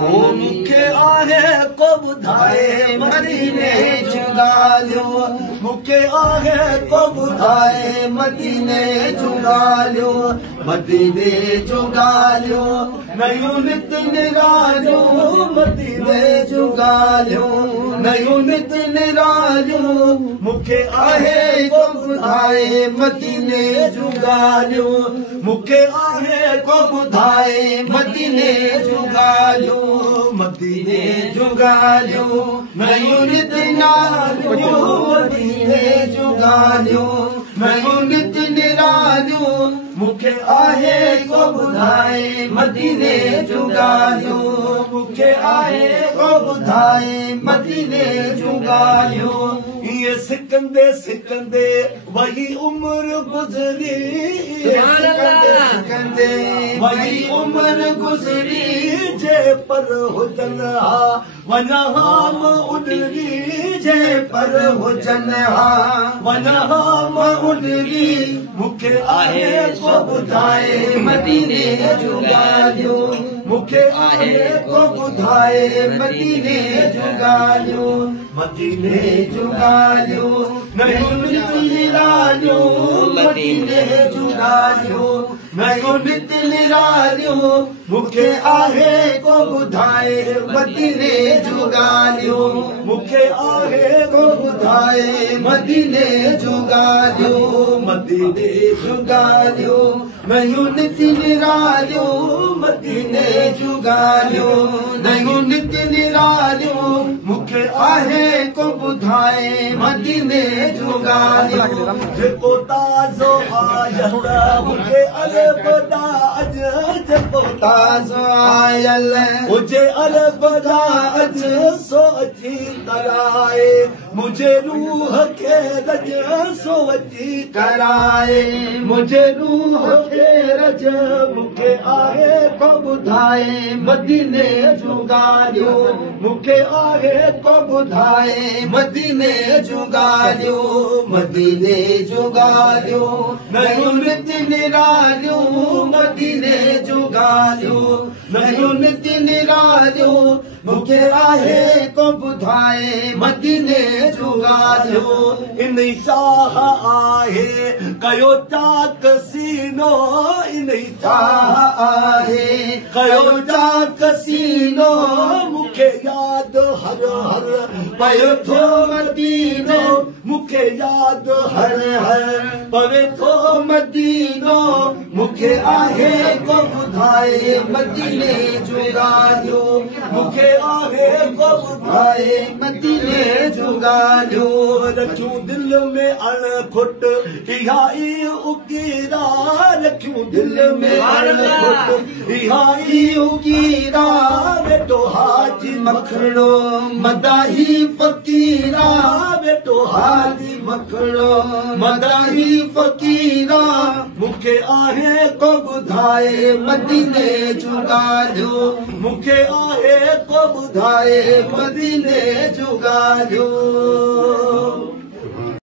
मूंखे आहे को ॿुधाए मदीने जूं ॻाल्हियूं मूंखे आहे को ॿुधाए मदीने जूं ॻाल्हियूं मदीने जूं ॻाल्हियूं नयूं नित निरालियूं मदीने जूं ॻाल्हियूं नयूं नित निरालियूं मूंखे आहे को ॿुधाए मदीने जूं ॻाल्हियूं मूंखे आहे को ॿुधाए मदीने जूं ॻाल्हियूं मदीने जूं ॻाल्हियूं नयूं नित निरालियूं मदीने जूं ॻाल्हियूं नयूं नित निरालियूं मूंखे आहे को ॿुधाए मदीने जूं ॻाल्हियूं मूंखे आहे को ॿुधाए मदीने जूं ॻाल्हियूं इहे सिकंदे सिकंदे वही उम्र गुज़री सिकंदे वही उम्र गुज़री जे पर हुजनि हा वञा हाम उॾरी जे पर हुजनि हा वञा हाम उॾरी मूंखे आहे को ॿुधाए मदीने जूं ॻाल्हियूं मूंखे आहे को ॿुधाए मदीने जूं ॻाल्हियूं मदीने जूं ॻाल्हियूं नयूं नित निरालियूं मदीने जूं ॻाल्हियूं नयूं नित निरालियूं मूंखे आहे को ॿुधाए मदीने जूं ॻाल्हियूं मूंखे आहे को ॿुधाए मदीने जूं ॻाल्हियूं मदीने जूं ॻाल्हियूं नयूं नित निरालियूं मदीने जूं ॻाल्हियूं नयूं नित निरालियूं मूंखे आहे को ॿुधाए मदीने जूं ॻाल्हियूं जेको ताज़ो आयल हुजे अलबदा अॼु जेको ताज़ो आयल हुजे अलबदा अॼु सो अची कराए मुंहिंजे रूह खे रज सो अची कराए मुंहिंजे रूह खे रज मूंखे आहे को ॿुधाए मदीने जूं ॻाल्हियूं मूंखे आहे को ॿुधाए मदीने जूं ॻाल्हियूं मदीने जूं ॻाल्हियूं नयूं नित निरालियूं मदीने जूं ॻाल्हियूं नयूं नित निरालियूं मूंखे आहे को ॿुधाए मदीने जूं ॻाल्हियूं इन चाह आहे कयो चाक सीनो इन चाह आहे कयो चाक सीनो मूंखे यादि हर हर पयो थो मदीनो मूंखे यादि हर हर पवे थो मदीनो मूंखे आहे को ॿुधाए मदीने जूं ॻाल्हियूं मूंखे आहे को ॿुधाए मदीने जूं ॻाल्हियूं रखियूं दिलि में अणखुट इहा ई उकीरा रखियूं दिलि में अणखुट इहा ई उकीरा बेटो हाजी मखणो मदाही फ़कीरा बेटो हाजी मखणो मदाही फ़कीरा मूंखे आहे को ॿुधाए मदीने जूं ॻाल्हियूं मूंखे आहे को ॿुधाए मदीने जूं ॻाल्हियूं